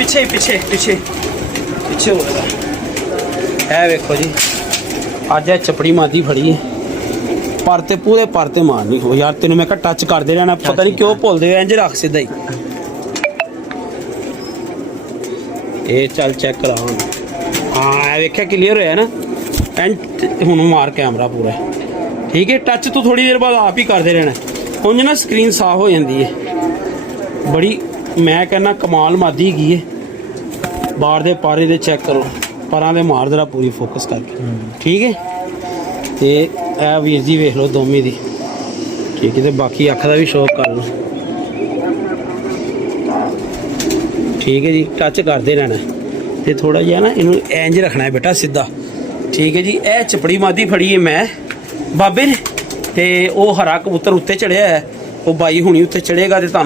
ਪਿੱਛੇ ਪਿੱਛੇ ਹੋਵੇਗਾ। ਇਹ ਵੇਖੋ ਜੀ ਅੱਜ ਇਹ ਚਪੜੀ ਮਾਦੀ ਫੜੀ ਹੈ ਪਰ ਤੇ ਪੂਰੇ ਪਰ ਤੇ ਮਾਰਨੀ ਹੋ ਯਾਰ ਤੈਨੂੰ ਮੈਂ ਕਿਹਾ ਟੱਚ ਕਰਦੇ ਰਹਿਣਾ ਪਤਾ ਨਹੀਂ ਕਿਉਂ ਭੁੱਲਦੇ ਹੋ ਇੰਜ ਰੱਖ ਸਿੱਧਾ ਹੀ ਇਹ ਚੱਲ ਚੈੱਕ ਕਰਾ ਹਾਂ ਵੇਖਿਆ ਕਲੀਅਰ ਹੋਇਆ ਨਾ ਐਂਡ ਹੁਣ ਮਾਰ ਕੈਮਰਾ ਪੂਰਾ ਠੀਕ ਹੈ ਟੱਚ ਤੂੰ ਥੋੜੀ ਦੇਰ ਬਾਅਦ ਆਪ ਹੀ ਕਰਦੇ ਰਹਿਣਾ ਉਂਝ ਨਾ ਸਕਰੀਨ ਸਾਫ਼ ਹੋ ਜਾਂਦੀ ਹੈ ਬੜੀ ਮੈਂ ਕਹਿੰਦਾ ਕਮਾਲ ਮਾਦੀ ਹੈਗੀ ਹੈ ਬਾਹਰ ਦੇ ਪਾਰੇ ਦੇ ਚੈੱਕ ਕਰੋ ਪਰਾਂ ਦੇ ਮਾਰ ਜਰਾ ਪੂਰੀ ਫੋਕਸ ਕਰਕੇ ਠੀਕ ਹੈ ਤੇ ਇਹ ਵੀਰ ਜੀ ਵੇਖ ਲਓ ਦੋਵੇਂ ਦੀ ਠੀਕ ਹੈ ਤੇ ਬਾਕੀ ਅੱਖ ਦਾ ਵੀ ਸ਼ੌਕ ਕਰ ਲਓ ਠੀਕ ਹੈ ਜੀ ਟੱਚ ਕਰਦੇ ਰਹਿਣਾ ਤੇ ਥੋੜਾ ਜਿਹਾ ਨਾ ਇਹਨੂੰ ਇੰਜ ਰੱਖਣਾ ਹੈ ਬੇਟਾ ਸਿੱਧਾ ਠੀਕ ਹੈ ਜੀ ਇਹ ਚਪੜੀ ਮਾਦੀ ਫੜੀ ਹੈ ਮੈਂ ਬਾਬੇ ਨੇ ਤੇ ਉਹ ਹਰਾ ਕਬੂਤਰ ਉੱਤੇ ਚੜਿਆ ਹੈ ਉਹ ਬਾਈ ਹੁਣੀ ਉੱਤੇ ਚੜੇਗਾ ਤੇ ਤੁਹਾਨੂੰ